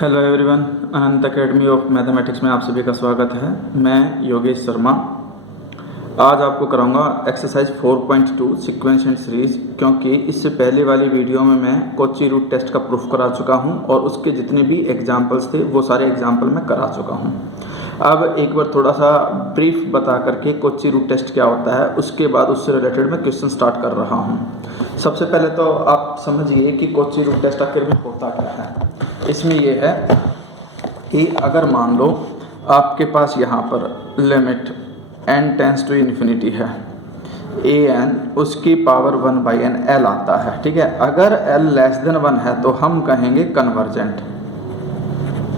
Hello everyone, Anant academy of mathematics में आप सभी का स्वागत है। मैं योगेश शर्मा आज आपको कराऊंगा एक्सरसाइज 4.2 सीक्वेंस एंड सीरीज, क्योंकि इससे पहले वाली वीडियो में मैं कोची रूट टेस्ट का प्रूफ करा चुका हूं और उसके जितने भी एग्जांपल्स थे वो सारे एग्जांपल मैं करा चुका हूं। अब एक बार थोड़ा सा ब्रीफ बता करके कोची रूट टेस्ट क्या होता है, उसके बाद उससे रिलेटेड मैं क्वेश्चन स्टार्ट कर रहा हूँ। सबसे पहले तो आप समझिए कि कोची रूट टेस्ट आखिर में होता क्या है। इसमें ये है कि अगर मान लो आपके पास यहाँ पर limit n tends to infinity है, ए एन उसकी पावर 1/n l आता है, ठीक है। अगर l लेस देन 1 है तो हम कहेंगे कन्वर्जेंट।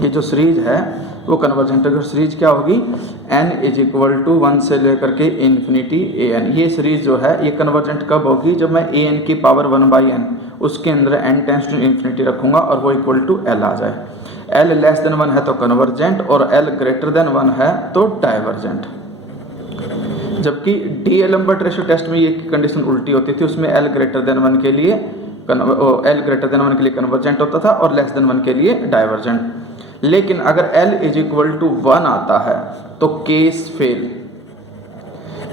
ये जो सीरीज है वो कन्वर्जेंट है। सीरीज क्या होगी, n = 1 से लेकर के इन्फिनिटी ए एन। ये सीरीज जो है ये कन्वर्जेंट कब होगी, जब मैं ए एन की पावर 1/n उसके अंदर n टेंस टू इन्फिनिटी रखूंगा और वो इक्वल टू l आ जाए। l लेस देन 1 है तो कन्वर्जेंट और l ग्रेटर देन 1 है तो डाइवर्जेंट। जबकि डी-एलम्बर्ट रेशियो टेस्ट में ये कंडीशन उल्टी होती थी, उसमें l ग्रेटर देन 1 के लिए कन्वर्जेंट होता था और लेस देन 1 के लिए डाइवर्जेंट। लेकिन अगर l = 1 आता है तो केस फेल,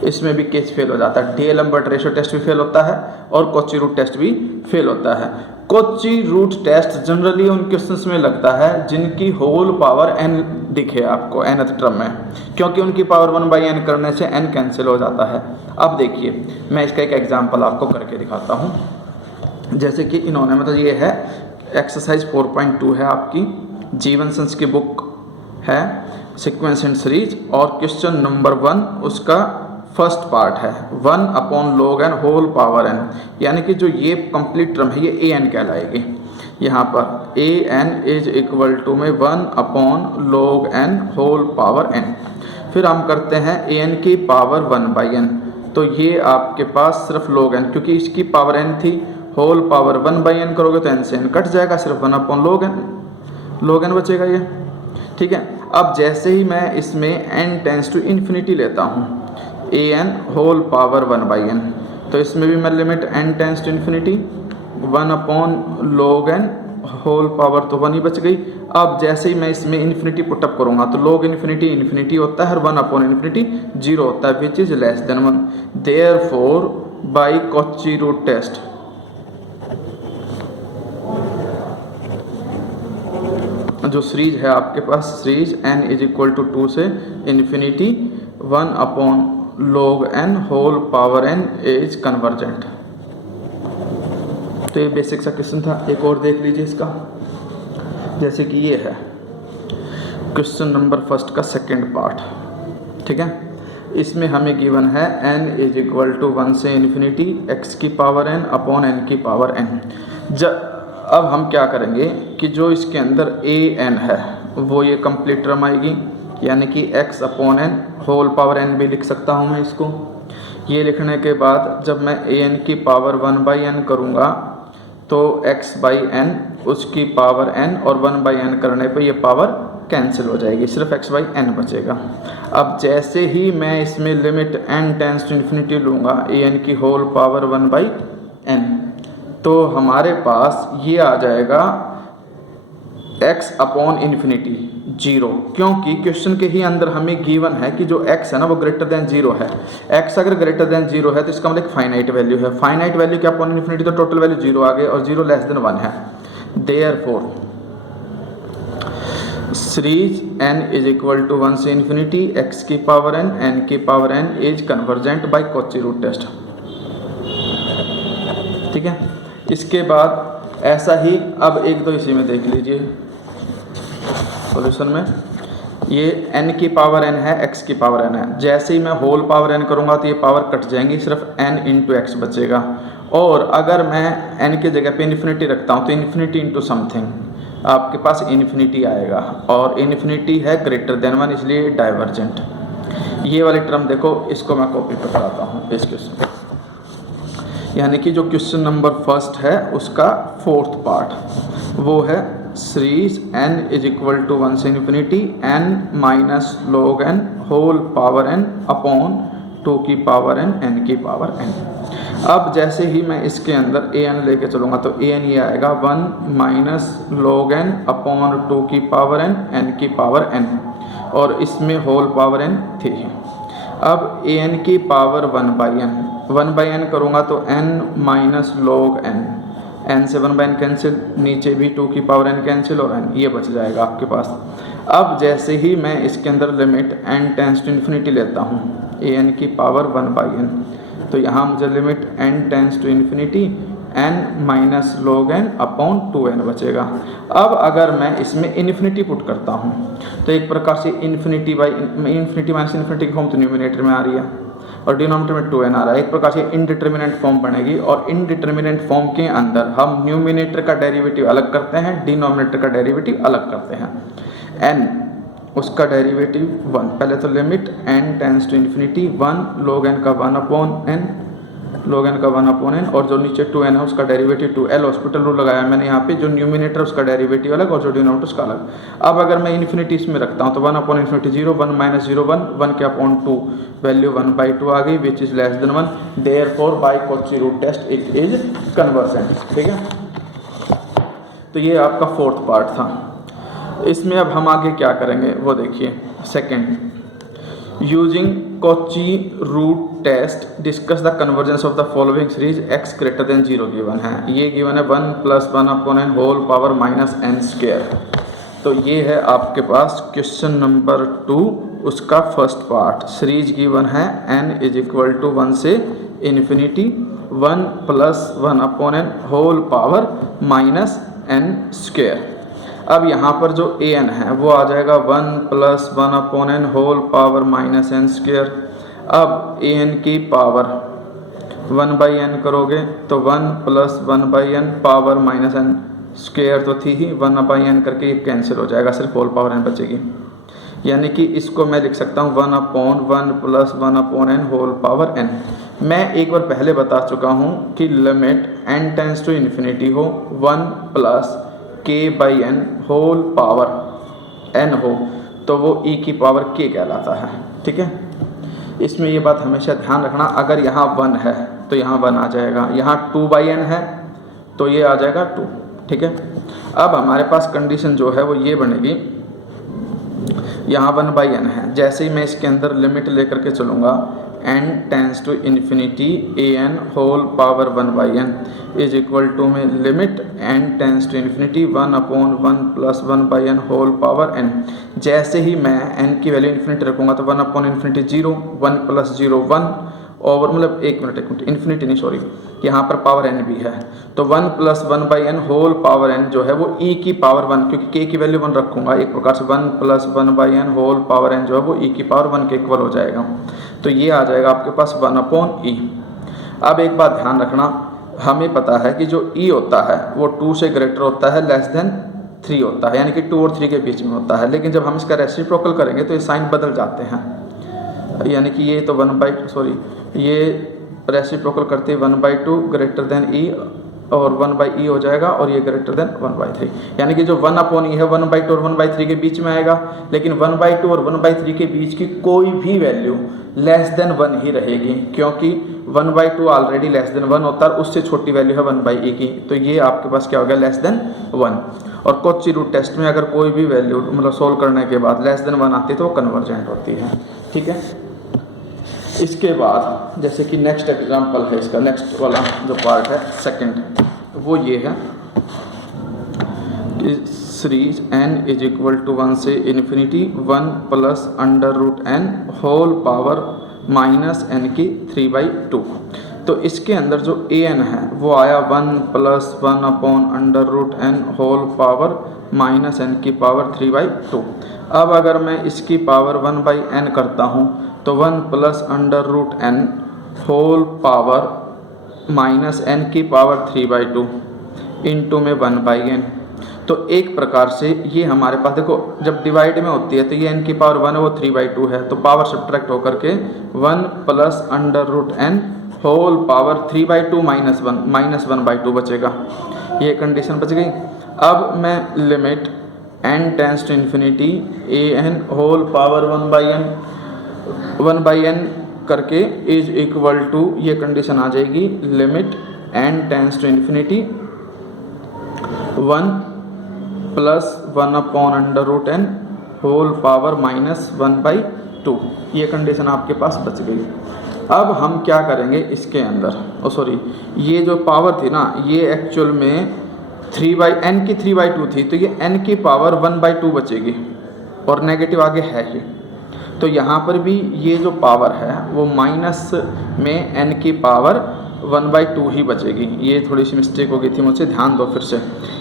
इसमें भी केस फेल हो जाता है। डी-एलम्बर्ट रेशियो टेस्ट भी फेल होता है और कोची रूट टेस्ट भी फेल होता है। कोची रूट टेस्ट जनरली उन क्वेश्चंस में लगता है जिनकी होल पावर n दिखे आपको nth टर्म में, क्योंकि उनकी पावर 1/n करने से n कैंसिल हो जाता है। अब देखिए मैं इसका एक एग्जांपल आपको करके दिखाता हूँ। जैसे कि इन्होंने मतलब ये है एक्सरसाइज 4.2 है आपकी, जीवन सन्स की बुक है, सीक्वेंस एंड सीरीज, और क्वेश्चन नंबर 1 उसका फर्स्ट पार्ट है 1/log n whole power n, यानी कि जो ये कंप्लीट टर्म है ये ए एन कहलाएगी। यहाँ पर ए एन = में 1/log n whole power n। फिर हम करते हैं ए एन की पावर 1/n, तो ये आपके पास सिर्फ log n, क्योंकि इसकी पावर n थी, होल पावर 1/n करोगे तो n से n कट जाएगा, सिर्फ 1/log n बचेगा ये, ठीक है। अब जैसे ही मैं इसमें n टेंस टू इन्फिनिटी लेता हूँ, A N whole power 1/n, तो इसमें भी मैं limit n tends to infinity 1/log n whole power तो 1 ही बच गई। अब जैसे ही मैं इसमें इन्फिनिटी पुटअप करूँगा तो log इन्फिनिटी होता है और 1/∞ 0 होता है, which is less than 1। Therefore by Cauchy root test जो सीरीज है आपके पास, सीरीज n = 2 से infinity 1/log n whole power n is convergent. तो ये बेसिक सा क्वेश्चन था। एक और देख लीजिए इसका, जैसे कि ये है क्वेश्चन नंबर फर्स्ट का सेकंड पार्ट, ठीक है। इसमें हमें गिवन है n = 1 से इन्फिनिटी x की पावर n अपॉन n की पावर n। अब हम क्या करेंगे कि जो इसके अंदर ए एन है वो ये कंप्लीट टर्म आएगी, यानी कि x/n होल पावर n भी लिख सकता हूँ मैं इसको। ये लिखने के बाद जब मैं ए एन की पावर 1/n करूँगा तो x/n उसकी पावर n और 1/n करने पे ये पावर कैंसिल हो जाएगी, सिर्फ x/n बचेगा। अब जैसे ही मैं इसमें limit n tends to infinity लूँगा ए एन की होल पावर 1/n, तो हमारे पास ये आ जाएगा x/∞ 0, क्योंकि क्वेश्चन के ही अंदर हमें गिवन है कि जो x है ना वो ग्रेटर देन 0 है। x अगर ग्रेटर देन 0 है तो इसका मतलब फाइनाइट वैल्यू है। फाइनाइट वैल्यू क्या अपॉन इन्फिनिटी, तो टोटल वैल्यू 0 आ गई और 0 लेस देन 1 है। देयरफॉर सीरीज n = 1 से इन्फिनिटी x की पावर n की power n is convergent by Cauchy root test, ठीक है। इसके बाद ऐसा ही अब एक दो इसी में देख लीजिए सॉल्यूशन में, ये n की पावर n है, x की पावर n है। जैसे ही मैं होल पावर n करूँगा तो ये पावर कट जाएंगी, सिर्फ n × x बचेगा। और अगर मैं n की जगह पे इन्फिनिटी रखता हूँ तो इन्फिनिटी इंटू समथिंग आपके पास इन्फिनिटी आएगा, और इन्फिनिटी है ग्रेटर देन 1, इसलिए डाइवर्जेंट। ये वाली टर्म देखो, इसको मैं कॉपी पर कराता हूँ इस क्वेश्चन, यानी कि जो क्वेश्चन नंबर फर्स्ट है उसका फोर्थ पार्ट वो है सीरीज n = 1 से infinity n-log n whole power n upon 2 की पावर n की पावर n। अब जैसे ही मैं इसके अंदर ए एन लेके चलूँगा तो ए एन ये आएगा 1 माइनस log n अपॉन 2 की पावर n n की पावर n, और इसमें होल पावर n थी। अब ए एन की पावर 1/n करूँगा तो n माइनस log n से 1/n कैंसिल, नीचे भी 2 की पावर n कैंसिल और n ये बच जाएगा आपके पास। अब जैसे ही मैं इसके अंदर limit n tends to infinity लेता हूँ ए एन की पावर 1/n, तो यहाँ मुझे limit n tends to infinity n minus log n upon 2n बचेगा। अब अगर मैं इसमें इन्फिनिटी पुट करता हूँ तो एक प्रकार से इन्फिनिटी माइनस इन्फिनिटी की फॉर्म तो न्यूमिनेटर में आ रही है और डिनोमिनेटर में 2n आ रहा है, एक प्रकार से इनडिटर्मिनेंट फॉर्म बनेगी। और इनडिटर्मिनेंट फॉर्म के अंदर हम न्यूमिनेटर का डेरिवेटिव अलग करते हैं, डिनोमिनेटर का डेरिवेटिव अलग करते हैं। n उसका डेरिवेटिव 1, पहले तो limit n tends to infinity 1 log n का 1 अपॉन n और जो नीचे 2n है उसका डेरिवेटिव 2। एल हॉस्पिटल रूल लगाया मैंने यहाँ पे, जो न्यूमिनेटर उसका डेरिवेटिव अलग और जो डिनोमिनेटर उसका अलग। अब अगर मैं इन्फिनिटी इसमें रखता हूँ तो 1 अपॉन इन्फिनिटी 0, 1 माइनस 0 1 के अपॉन 2, वैल्यू 1/2 आ गई which is less than 1, therefore by Cauchy root test it is convergent. ठीक है, तो ये आपका फोर्थ पार्ट था। इसमें अब हम आगे क्या करेंगे वो देखिए। Second, using Cauchy root test discuss the convergence of the following series x greater than 0 given है। ये गिवन है 1 + 1 upon n whole power minus n square. तो ये है आपके पास क्वेश्चन नंबर 2, उसका फर्स्ट पार्ट। सीरीज गिवन है n = 1 से infinity 1 + 1 upon n whole power minus n square. अब यहाँ पर जो ए एन है वो आ जाएगा 1 + 1 upon n whole power minus n square. अब ए एन की पावर 1/n करोगे तो 1 + 1/n power minus n square तो थी ही, 1/n करके ये कैंसिल हो जाएगा, सिर्फ होल पावर n बचेगी। यानी कि इसको मैं लिख सकता हूँ 1 upon 1 + 1 upon n whole power n। मैं एक बार पहले बता चुका हूँ कि limit n tends to infinity हो 1 + k/n होल पावर n हो तो वो e की पावर k कहलाता है। ठीक है, इसमें ये बात हमेशा ध्यान रखना, अगर यहाँ 1 है तो यहाँ 1 आ जाएगा, यहाँ 2/n है तो ये आ जाएगा 2। ठीक है, अब हमारे पास कंडीशन जो है वो ये बनेगी, यहाँ 1/n है, जैसे ही मैं इसके अंदर लिमिट लेकर के चलूँगा n tends to infinity an whole power 1/n is equal to में limit n tends to infinity 1 upon 1 + 1/n whole power n। जैसे ही मैं n की वैल्यू इन्फिनिटी रखूँगा तो 1 अपॉन इन्फिनिटी 0, 1 + 0 1 ओवर, मतलब एक मिनट इन्फिनिटी नहीं सॉरी, यहाँ पर पावर n भी है तो 1 + 1/n होल पावर n जो है वो e की पावर 1, क्योंकि k की वैल्यू 1 रखूँगा, एक प्रकार से 1 + 1/n होल पावर n जो है वो e की पावर 1 के इक्वल हो जाएगा। तो ये आ जाएगा आपके पास 1/e। अब एक बात ध्यान रखना, हमें पता है कि जो e होता है वो 2 से ग्रेटर होता है, लेस देन 3 होता है, यानी कि 2 और 3 के बीच में होता है। लेकिन जब हम इसका रेसिप्रोकल करेंगे तो ये साइन बदल जाते हैं, यानी कि ये तो ये रेसिप्रोकल करते 1/2 ग्रेटर देन e और 1/e हो जाएगा और ये ग्रेटर देन 1/3, यानी कि जो 1/e है 1/2 और 1/3 के बीच में आएगा, लेकिन 1/2 और 1/3 के बीच की कोई भी वैल्यू लेस देन 1 ही रहेगी, क्योंकि 1/2 ऑलरेडी लेस देन 1 होता है, उससे छोटी वैल्यू है 1/e की, तो ये आपके पास क्या हो गया, लेस देन 1। और कॉची रूट टेस्ट में अगर कोई भी वैल्यू मतलब सोल्व करने के बाद लेस देन 1 आती है तो वो कन्वर्जेंट होती है। ठीक है, इसके बाद जैसे कि नेक्स्ट एग्जांपल है, इसका नेक्स्ट वाला जो पार्ट है सेकंड, वो ये है कि सीरीज n = 1 से infinity 1 + √n whole power minus n की 3/2। तो इसके अंदर जो an है वो आया 1 + 1 upon √n whole power minus n की पावर 3/2। अब अगर मैं इसकी पावर 1/n करता हूँ तो 1 + √n whole power minus n की पावर 3/2 इंटू में 1/n। तो एक प्रकार से ये हमारे पास देखो जब डिवाइड में होती है तो ये n की पावर 1 है वो 3/2 है, तो पावर सब्ट्रैक्ट होकर के 1 + √n होल पावर 3/2 माइनस 1/2 बचेगा, ये कंडीशन बच गई। अब मैं limit n tends to infinity an whole power 1/n करके इज इक्वल टू, ये कंडीशन आ जाएगी, limit n tends to infinity 1 plus 1 upon under root n whole power minus 1/2। ये कंडीशन आपके पास बच गई। अब हम क्या करेंगे इसके अंदर, सॉरी, ये जो पावर थी ना, ये एक्चुअल में 3/n की 3/2 थी, तो ये n की पावर 1/2 बचेगी और नेगेटिव आगे है ही। तो यहाँ पर भी ये जो पावर है वो माइनस में n की पावर 1/2 ही बचेगी। ये थोड़ी सी मिस्टेक हो गई थी मुझसे, ध्यान दो फिर से।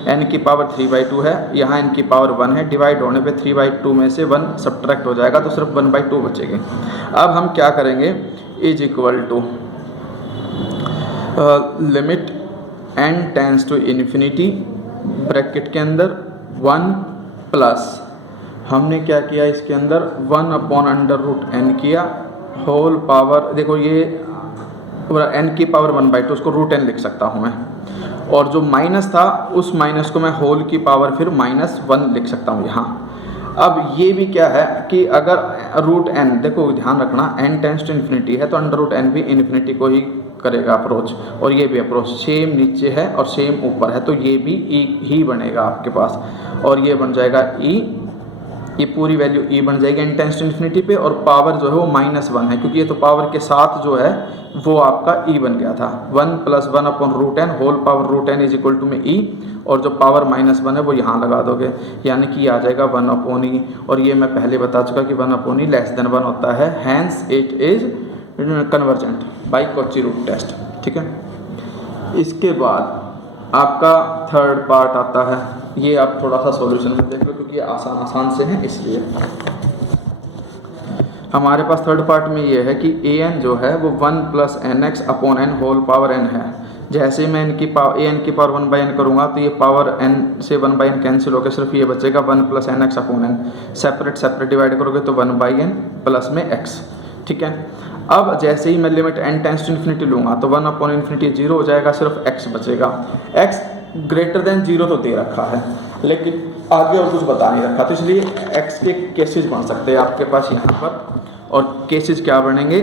n की पावर 3/2 है, यहाँ n की पावर 1 है, डिवाइड होने पे 3/2 में से 1 सब्ट्रैक्ट हो जाएगा तो सिर्फ 1/2 बचेगी। अब हम क्या करेंगे, is equal to limit n tends to infinity bracket के अंदर 1 प्लस, हमने क्या किया इसके अंदर 1 अपॉन अंडर रूट n किया होल पावर, देखो ये n की पावर 1/2, उसको रूट n लिख सकता हूँ मैं, और जो माइनस था उस माइनस को मैं होल की पावर फिर -1 लिख सकता हूँ यहाँ। अब ये भी क्या है कि अगर रूट n, देखो ध्यान रखना n टेंस टू इन्फिनिटी है तो अंडर रूट n भी इन्फिनिटी को ही करेगा अप्रोच, और ये भी अप्रोच सेम नीचे है और सेम ऊपर है, तो ये भी e ही बनेगा आपके पास, और ये बन जाएगा e, ये पूरी वैल्यू e बन जाएगी n टेंस टू इन्फिनिटी पे, और पावर जो है वो -1 है, क्योंकि ये तो पावर के साथ जो है वो आपका e बन गया था। 1 plus 1 upon root n whole power root n is equal to में e, और जो पावर -1 है वो यहाँ लगा दोगे, यानी कि आ जाएगा 1 अपॉन e, और ये मैं पहले बता चुका कि 1 अपॉन e लेस देन 1 होता है, hence it is convergent by Cauchy root test. ठीक है, इसके बाद आपका थर्ड पार्ट आता है, ये आप थोड़ा सा सॉल्यूशन में देख लो क्योंकि ये आसान से हैं, इसलिए हमारे पास थर्ड पार्ट में ये है कि an जो है वो 1 plus nx upon n whole power n है। जैसे ही मैं an की पावर 1/n करूँगा तो ये पावर n से 1/n कैंसिल होकर सिर्फ ये बचेगा 1 plus nx upon n, separate divide करोगे तो 1/n प्लस में x। ठीक है, अब जैसे ही मैं limit n tends to infinity लूँगा तो 1 अपॉन इन्फिनिटी 0 हो जाएगा, सिर्फ x बचेगा। x ग्रेटर देन 0 तो दे रखा है, लेकिन आगे और कुछ बता नहीं रखा, तो इसलिए x के केसेस बन सकते हैं आपके पास यहाँ पर। और केसेस क्या बनेंगे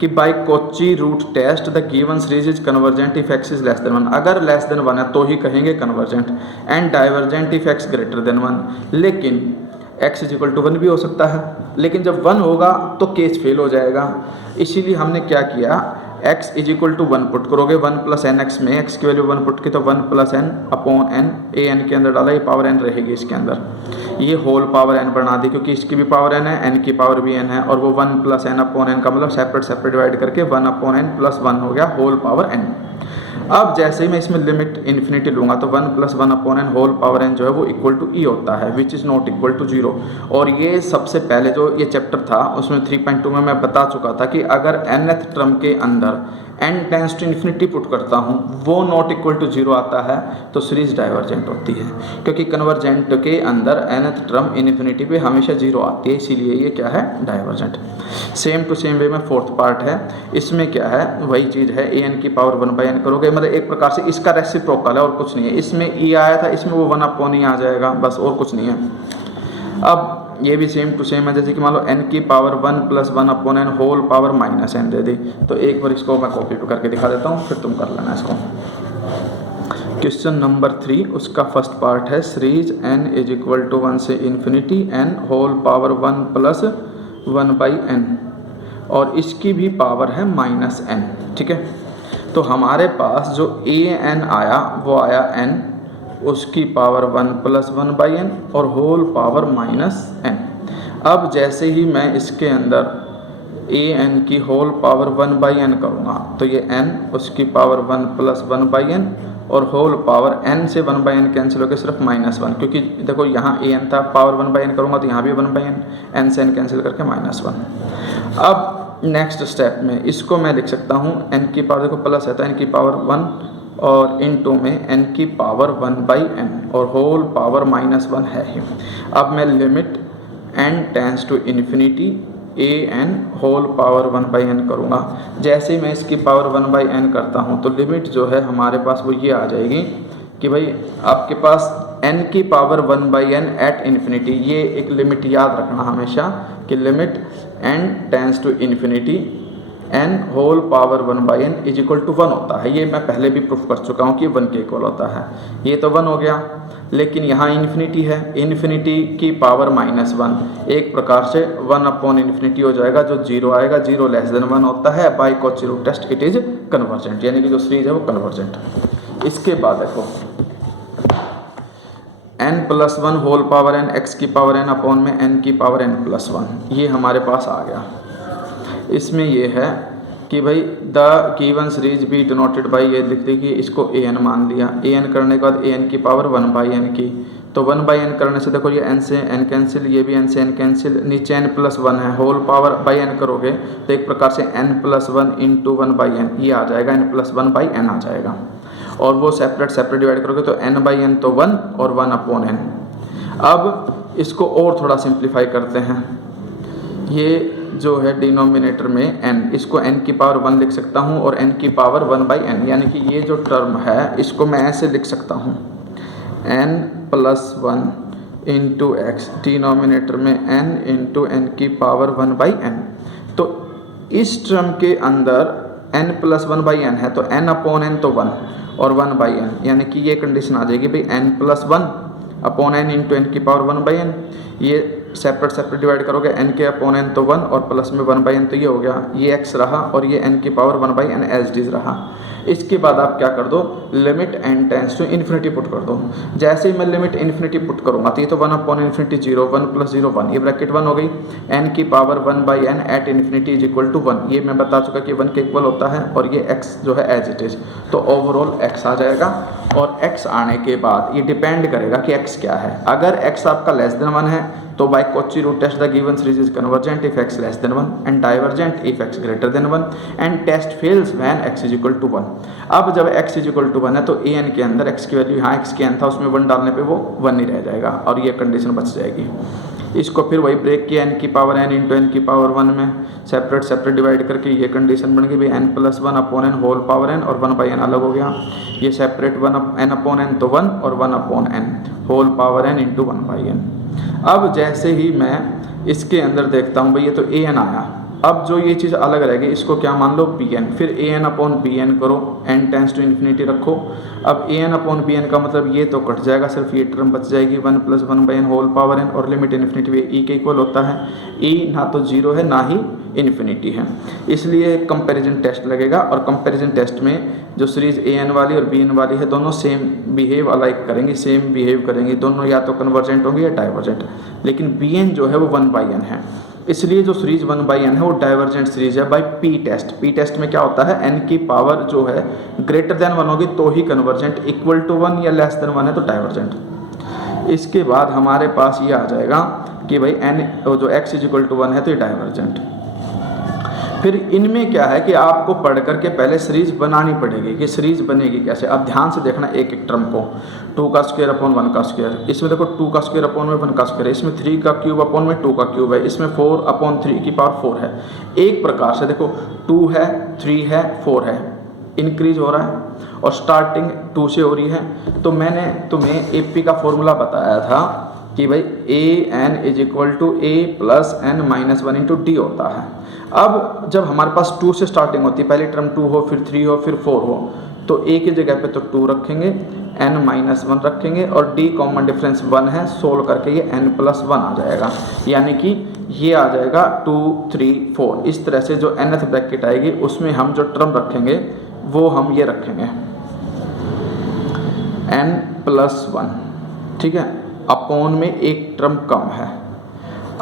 कि by Cauchy root test the given series is convergent if x is less than 1, अगर लेस देन 1 है तो ही कहेंगे convergent, and divergent if x greater than 1, लेकिन x इज इक्वल टू 1 भी हो सकता है, लेकिन जब 1 होगा तो केस फेल हो जाएगा। इसीलिए हमने क्या किया, x is equal to 1 put करोगे, 1 प्लस एन एक्स में x की वैल्यू 1 पुट की तो 1 प्लस n अपॉन n, a n के अंदर डाला, ये पावर n रहेगी इसके अंदर, ये होल पावर n बना दी क्योंकि इसकी भी पावर n है, n की पावर भी n है, और वो 1 प्लस n अपॉन n का मतलब सेपरेट डिवाइड करके 1 अपॉन n प्लस 1 हो गया होल पावर n। अब जैसे ही मैं इसमें लिमिट इन्फिनिटी लूँगा तो 1 plus 1 upon n whole power n जो है वो इक्वल टू e होता है, which is not equal to 0। और ये सबसे पहले जो ये चैप्टर था उसमें 3.2 में मैं बता चुका था कि अगर nth टर्म के अंदर n tends to infinity put करता हूँ वो नॉट इक्वल टू 0 आता है तो सीरीज डाइवर्जेंट होती है, क्योंकि कन्वर्जेंट के अंदर nth टर्म इन्फिनिटी पे हमेशा 0 आती है, इसीलिए ये क्या है, divergent. Same to same way में फोर्थ पार्ट है, इसमें क्या है, वही चीज़ है, an की पावर 1/n करोगे, मतलब एक प्रकार से इसका रेसिप्रोकल है और कुछ नहीं है। इसमें e आया था, इसमें वो 1 अपॉन e आ जाएगा, बस और कुछ नहीं है। अब ये भी सेम टू सेम है, जैसे कि मान लो n की power 1 plus 1 upon n whole power -n दे दी, तो एक बार इसको मैं कॉपी करके दिखा देता हूँ, फिर तुम कर लेना इसको। क्वेश्चन नंबर 3, उसका फर्स्ट पार्ट है series n is equal to 1 से infinity n whole power 1 plus 1/n, और इसकी भी पावर है -n। ठीक है, तो हमारे पास जो an आया वो आया n, उसकी पावर 1 प्लस 1/n और होल पावर -n। अब जैसे ही मैं इसके अंदर an की होल पावर 1/n करूँगा तो ये n, उसकी पावर 1 प्लस 1/n और होल पावर n से 1/n कैंसिल होकर सिर्फ -1, क्योंकि देखो यहाँ an था, पावर 1/n करूँगा तो यहाँ भी 1/n, n से n कैंसिल करके -1। अब नेक्स्ट स्टेप में इसको मैं लिख सकता हूँ n की पावर, देखो प्लस है तो n की पावर 1 और इनटू में n की पावर 1/n और होल पावर -1 है ही। अब मैं limit n tends to infinity an whole power 1/n करूँगा। जैसे ही मैं इसकी पावर 1/n करता हूँ तो लिमिट जो है हमारे पास वो ये आ जाएगी कि भाई आपके पास n की पावर 1/n एट इन्फिनिटी, ये एक लिमिट याद रखना हमेशा कि limit n tends to infinity n whole power 1/n is equal to 1 होता है। ये मैं पहले भी प्रूफ कर चुका हूँ कि 1 के इक्वल होता है। ये तो 1 हो गया, लेकिन यहाँ इन्फिनिटी है, इन्फिनिटी की पावर -1 एक प्रकार से 1/∞ हो जाएगा, जो 0 आएगा, 0 लेस देन 1 होता है। By Cauchy root test it is convergent, यानी कि जो सीरीज है वो कन्वर्जेंट। इसके बाद देखो n+1 whole power n x की पावर n अपॉन में n की पावर n+1, ये हमारे पास आ गया। इसमें ये है कि भाई the given series B denoted by, ये लिख दी कि इसको an मान लिया, an करने के बाद an की पावर 1/n की, तो 1/n करने से देखो ये n से n कैंसिल, ये भी n से n कैंसिल, नीचे n+1 है, होल पावर बाई n करोगे तो एक प्रकार से n+1 इंटू 1/n ये आ जाएगा, n+1/n आ जाएगा। और वो सेपरेट डिवाइड करोगे तो n/n तो 1 और 1/n। अब इसको और थोड़ा सिंप्लीफाई करते हैं। ये जो है डिनोमिनेटर में n, इसको n की पावर 1 लिख सकता हूँ और n की पावर 1/n, यानी कि ये जो टर्म है इसको मैं ऐसे लिख सकता हूँ n+1 इंटू एक्स, डिनोमिनेटर में n इंटू n की पावर 1/n। तो इस टर्म के अंदर n+1/n है, तो n/n तो 1 और 1/n, यानी कि ये कंडीशन आ जाएगी भाई n+1/n इंटू n की पावर 1/n। ये सेपरेट डिवाइड करोगे, n के अपॉन n तो 1 और प्लस में 1/n, तो ये हो गया, ये x रहा और ये n की power 1/n as it is रहा। इसके बाद आप क्या कर दो, limit n tends to infinity put कर दो। जैसे ही मैं लिमिट इन्फिनिटी पुट करूँगा तो ये तो 1/∞ 0, 1 + 0 1, ये ब्रैकेट 1 हो गई, n की power 1/n at infinity is equal to 1, ये मैं बता चुका कि 1 के इक्वल होता है, और ये x जो है एज इट इज, तो ओवरऑल x आ जाएगा। और x आने के बाद ये डिपेंड करेगा कि x क्या है। अगर x आपका लेस देन 1 है तो by Cauchy root test the given series is convergent if x less than 1 and divergent if x greater than 1 and test fails when x is equal to 1। अब जब x is equal to 1 है तो an के अंदर x की value, यहाँ x के n था उसमें 1 डालने पे वो 1 ही रह जाएगा और ये कंडीशन बच जाएगी। इसको फिर वही ब्रेक किया, n की पावर n इंटू n की पावर 1 में सेपरेट डिवाइड करके ये कंडीशन बन गई भाई n+1/n होल पावर n और 1/n अलग हो गया, ये सेपरेट n/n तो 1 और 1/n whole power n into 1/n। अब जैसे ही मैं इसके अंदर देखता हूँ भाई ये तो an आया, अब जो ये चीज़ अलग रहेगी इसको क्या मान लो bn, फिर an/bn करो, n टेंड्स टू इन्फिनिटी रखो। अब an/bn का मतलब ये तो कट जाएगा, सिर्फ ये टर्म बच जाएगी 1 + 1/n होल पावर n, और लिमिट इन्फिनिटी में e के इक्वल होता है। e ना तो 0 है ना ही इन्फिनिटी है, इसलिए कंपैरिजन टेस्ट लगेगा। और कंपैरिजन टेस्ट में जो सीरीज an वाली और bn वाली है दोनों सेम बिहेव अलाइक करेंगी, सेम बिहेव करेंगी, दोनों या तो कन्वर्जेंट होंगी या डाइवर्जेंट। लेकिन bn जो है वो 1/n है, इसलिए जो सीरीज 1/n है वो डाइवर्जेंट सीरीज है by p test. P test में क्या होता है, n की पावर जो है ग्रेटर देन 1 होगी तो ही कन्वर्जेंट, इक्वल टू 1 या लेस देन 1 है तो डाइवर्जेंट। इसके बाद हमारे पास ये आ जाएगा कि भाई n जो x इज इक्वल टू 1 है तो ये डाइवर्जेंट। फिर इनमें क्या है कि आपको पढ़ करके पहले सीरीज बनानी पड़ेगी कि सीरीज बनेगी कैसे। अब ध्यान से देखना एक एक टर्म को, 2 का स्क्वायर अपॉन 1 का स्क्वायर, इसमें देखो 2 का स्क्वायर अपॉन में 1 का स्क्वायर है, इसमें 3 का क्यूब अपॉन में 2 का क्यूब है, इसमें 4/3 की पावर 4 है। एक प्रकार से देखो 2 है, 3 है, 4 है, इंक्रीज हो रहा है और स्टार्टिंग 2 से हो रही है। तो मैंने तुम्हें AP का फॉर्मूला बताया था कि भाई an is equal to a + n-1 into d होता है। अब जब हमारे पास 2 से स्टार्टिंग होती है, पहली टर्म 2 हो, फिर 3 हो, फिर 4 हो, तो a की जगह पे तो 2 रखेंगे, n-1 रखेंगे और d कॉमन डिफरेंस 1 है, सोल्व करके ये n+1 आ जाएगा, यानी कि ये आ जाएगा 2, 3, 4। इस तरह से जो nth ब्रैकेट आएगी उसमें हम जो टर्म रखेंगे वो हम ये रखेंगे n+1, ठीक है, अपॉन में एक टर्म कम है।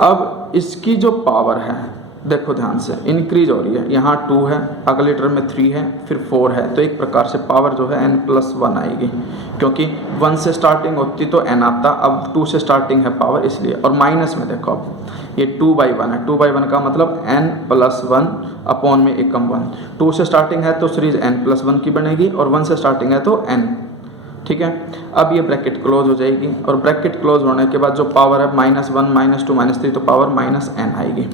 अब इसकी जो पावर है देखो ध्यान से इंक्रीज हो रही है, यहाँ 2 है, अगले टर्म में 3 है, फिर 4 है, तो एक प्रकार से पावर जो है n+1 आएगी, क्योंकि 1 से स्टार्टिंग होती तो n आता, अब 2 से स्टार्टिंग है पावर इसलिए। और माइनस में देखो अब ये 2/1 है, 2/1 का मतलब n+1 अपॉन में एकम 1, 2 से स्टार्टिंग है तो सीरीज n+1 की बनेगी और 1 से स्टार्टिंग है तो n, ठीक है। अब ये ब्रैकेट क्लोज हो जाएगी और ब्रैकेट क्लोज होने के बाद जो पावर है -1, -2, -3 तो पावर -n आएगी।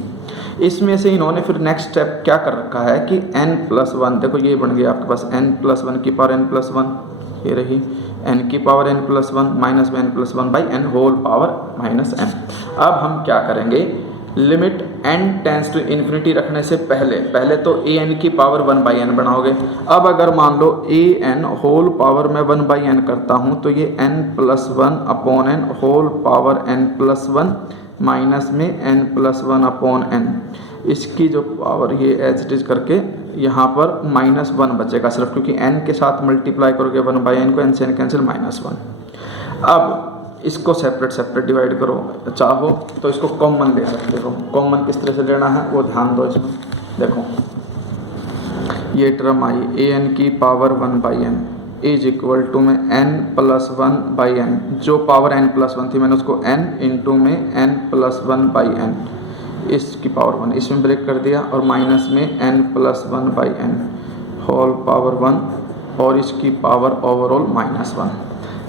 इसमें से इन्होंने फिर नेक्स्ट स्टेप क्या कर रखा है कि n+1, देखो ये बन गया आपके पास n+1 की पावर n+1, ये रही n की power n+1 -n+1/n whole power -n। अब हम क्या करेंगे limit n tends to infinity रखने से पहले तो ए एन की पावर 1/n बनाओगे। अब अगर मान लो ए एन होल पावर में 1/n करता हूँ तो ये n+1/n whole power n+1 minus में n+1/n, इसकी जो पावर ये एज इट इज करके यहाँ पर -1 बचेगा सिर्फ, क्योंकि n के साथ मल्टीप्लाई करोगे 1/n को, n से n कैंसिल -1। अब इसको सेपरेट डिवाइड करो, चाहो तो इसको कॉमन ले सकते हो। कॉमन किस तरह से लेना है वो ध्यान दो इसमें। देखो ये टर्म आई ए एन की power 1/n is equal to में n+1/n, जो पावर n+1 थी मैंने उसको n इंटू में n+1/n, इसकी पावर 1 इसमें ब्रेक कर दिया, और माइनस में n+1/n होल पावर 1 और इसकी पावर ओवरऑल -1।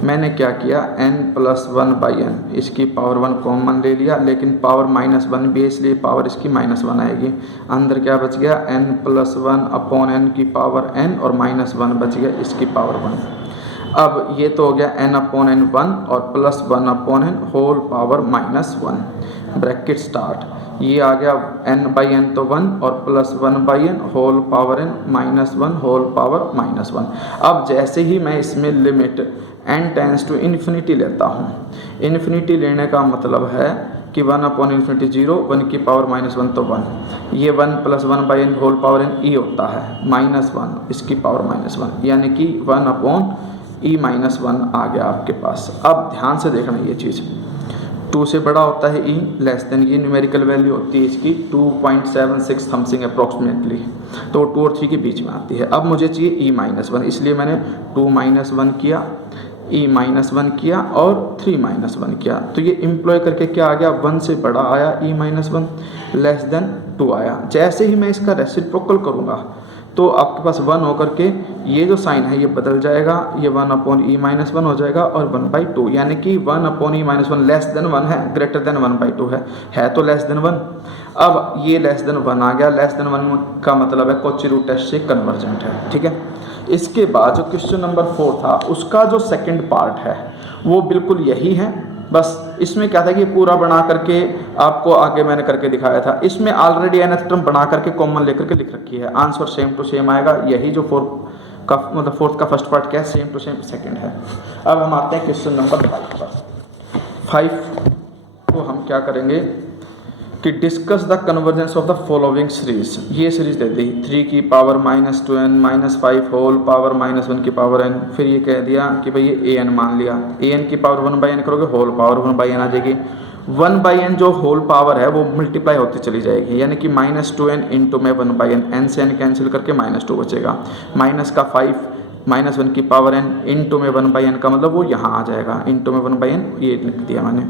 मैंने क्या किया, n+1/n इसकी पावर 1 कॉमन ले लिया, लेकिन पावर -1 भी है इसलिए पावर इसकी -1 आएगी। अंदर क्या बच गया, n+1/n की पावर n और -1 बच गया इसकी पावर 1। अब ये तो हो गया n/n 1 और +1/n whole power -1 bracket start. ये आ गया n/n तो 1 और +1/n whole power n -1 whole power -1। अब जैसे ही मैं इसमें limit n tends to infinity लेता हूँ, इन्फिनिटी लेने का मतलब है कि 1/∞ 0, 1 की पावर -1 तो 1, ये 1 + 1/n whole power n e होता है -1 इसकी पावर -1, यानी कि 1/e-1 आ गया आपके पास। अब ध्यान से देखना ये चीज़, 2 से बड़ा होता है e, लेस देन ये न्यूमेरिकल वैल्यू होती है इसकी 2.76 समथिंग अप्रॉक्सीमेटली, तो 2 और 3 के बीच में आती है। अब मुझे चाहिए e-1, इसलिए मैंने 2-1 किया, e-1 किया और 3-1 किया, तो ये इम्प्लॉय करके क्या आ गया, 1 से बड़ा आया e-1, लेस देन 2 आया। जैसे ही मैं इसका रेसिप्रोकल करूँगा तो आपके पास 1 होकर के ये जो साइन है ये बदल जाएगा, ये 1/e-1 हो जाएगा और 1/2, यानी कि 1/e-1 लेस देन 1 है, ग्रेटर देन 1/2 है तो लेस देन 1। अब ये लेस देन 1 आ गया, लेस देन 1 का मतलब है कॉची रूट टेस्ट से कन्वर्जेंट है, ठीक है। इसके बाद जो क्वेश्चन नंबर 4 था उसका जो सेकंड पार्ट है वो बिल्कुल यही है, बस इसमें क्या था कि पूरा बना करके आपको आगे मैंने करके दिखाया था। इसमें ऑलरेडी nth टर्म बना करके कॉमन लेकर के लिख रखी है, आंसर सेम टू सेम आएगा। यही जो फोर्थ का फर्स्ट पार्ट क्या है, सेम टू सेम सेकंड है। अब हम आते हैं क्वेश्चन नंबर 5 पर। 5 को हम क्या करेंगे कि discuss the convergence of the following series. ये सीरीज दे दी 3 की पावर -2n -5 होल पावर -1 की पावर n, फिर ये कह दिया कि भाई ये an मान लिया, an की पावर 1/n करोगे होल पावर 1/n आ जाएगी। 1/n जो होल पावर है वो मल्टीप्लाई होती चली जाएगी, यानी कि -2n इंटू में 1/n, n से n कैंसिल करके -2 बचेगा, माइनस का 5 -1 की पावर n इंटू में 1/n का मतलब वो यहाँ आ जाएगा, इंटू में 1/n ये लिख दिया मैंने।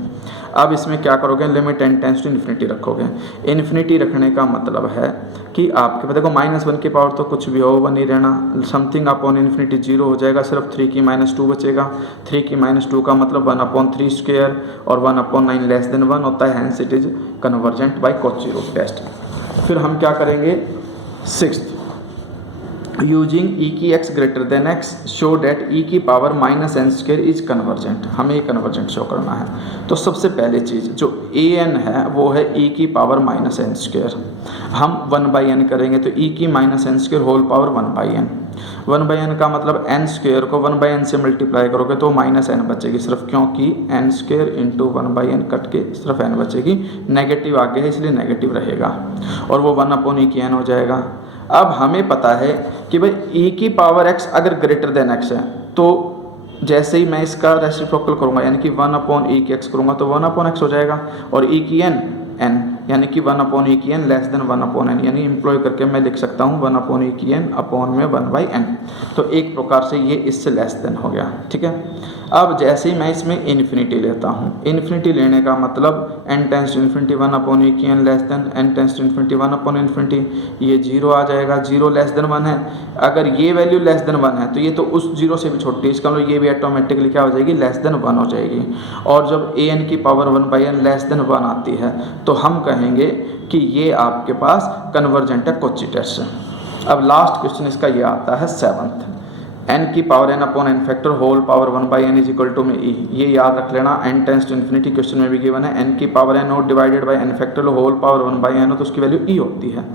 अब इसमें क्या करोगे, limit n tends to infinity रखोगे। इन्फिनिटी रखने का मतलब है कि आपके पास देखो -1 की पावर तो कुछ भी हो 1 ही रहना, समथिंग अपॉन इन्फिनिटी 0 हो जाएगा, सिर्फ 3 की -2 बचेगा। 3 की -2 का मतलब 1/3² और 1/9 लेस देन 1 होता है, hence it is convergent by Cauchy root test. फिर हम क्या करेंगे, 6th यूजिंग e की x greater than x show that e की पावर -n² इज कन्वर्जेंट। हमें ये कन्वर्जेंट शो करना है। तो सबसे पहले चीज़ जो an है वो है e की पावर -n²। हम 1/n करेंगे तो e की -n² whole power 1/n। 1/n का मतलब n² को 1/n से मल्टीप्लाई करोगे तो -n बचेगी सिर्फ, क्योंकि n² इंटू 1/n कट के सिर्फ n बचेगी, नेगेटिव आगे है इसलिए नेगेटिव रहेगा, और वो 1/e हो जाएगा। अब हमें पता है कि भाई e की पावर x अगर ग्रेटर देन x है तो जैसे ही मैं इसका रेसिप्रोकल करूँगा, यानी कि 1/e की x करूँगा तो 1/x हो जाएगा, और e की n यानी कि 1/e की n लेस देन 1/n, यानी इम्प्लॉय करके मैं लिख सकता हूँ 1/e की n अपॉन में 1/n। तो एक प्रकार से ये इससे लेस देन हो गया, ठीक है। अब जैसे ही मैं इसमें इन्फिनिटी लेता हूँ, इन्फिनिटी लेने का मतलब n tends to infinity 1/e की n less than n tends to infinity 1/∞, ये 0 आ जाएगा, 0 लेस देन 1 है। अगर ये वैल्यू लेस देन 1 है तो ये तो उस 0 से भी छोटी है, इसका मतलब ये भी ऑटोमेटिकली क्या हो जाएगी, लेस देन 1 हो जाएगी। और जब an की पावर 1/n लेस देन 1 आती है तो हम कहेंगे कि ये आपके पास कन्वर्जेंट है कॉची टेस्ट से। अब लास्ट क्वेश्चन इसका ये आता है 7th। एन की power n upon n factor whole power 1/n is equal to में ई, ये याद रख लेना। n tends to infinity question में भी गिवन है, n की पावर n हो divided by n factor whole power 1/n हो तो उसकी वैल्यू e होती है।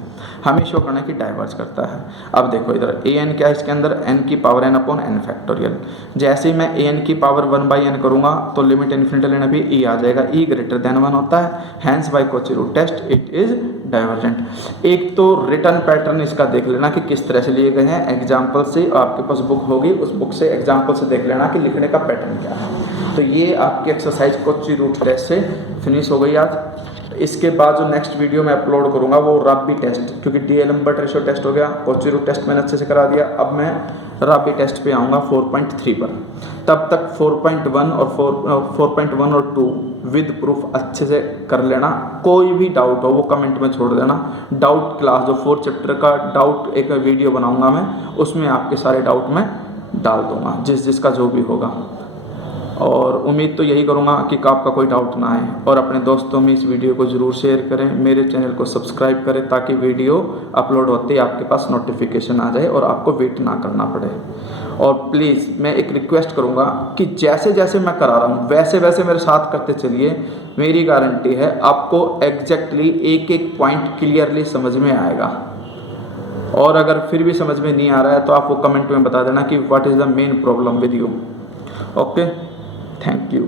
हमें शो करना है कि डाइवर्ज करता है। अब देखो इधर a n क्या है, इसके अंदर n की पावर n अपॉन n फैक्टोरियल। जैसे ही मैं a n की पावर 1/n करूँगा तो लिमिट इन्फिनिटी लेना भी e आ जाएगा, e ग्रेटर देन 1 होता है, hence by Cauchy root test it is divergent. एक तो रिटर्न पैटर्न इसका देख लेना कि किस तरह से लिए गए हैं, एग्जाम्पल से आपके पास बुक होगी, उस बुक से एग्जाम्पल से देख लेना कि लिखने का पैटर्न क्या है। तो ये आपकी एक्सरसाइज कॉची रूट टेस्ट से फिनिश हो गई आज। इसके बाद जो नेक्स्ट वीडियो मैं अपलोड करूंगा वो राबी टेस्ट, क्योंकि डीएलएम्बर्ट रेशियो टेस्ट हो गया, कॉची रूट टेस्ट मैंने अच्छे से करा दिया, अब मैं राबी टेस्ट पे आऊँगा 4.3 पर। तब तक 4.1 और 4.1 और 2 विद प्रूफ अच्छे से कर लेना। कोई भी डाउट हो वो कमेंट में छोड़ देना। डाउट क्लास जो 4 चैप्टर का डाउट एक वीडियो बनाऊंगा मैं, उसमें आपके सारे डाउट मैं डाल दूंगा, जिसका जो भी होगा। और उम्मीद तो यही करूंगा कि आपका कोई डाउट ना आए, और अपने दोस्तों में इस वीडियो को ज़रूर शेयर करें, मेरे चैनल को सब्सक्राइब करें ताकि वीडियो अपलोड होते ही आपके पास नोटिफिकेशन आ जाए और आपको वेट ना करना पड़े। और प्लीज़ मैं एक रिक्वेस्ट करूंगा कि जैसे जैसे मैं करा रहा हूँ वैसे वैसे मेरे साथ करते चलिए, मेरी गारंटी है आपको एग्जैक्टली एक एक पॉइंट क्लियरली समझ में आएगा। और अगर फिर भी समझ में नहीं आ रहा है तो आप वो कमेंट में बता देना कि what is the main problem with you. Okay, thank you.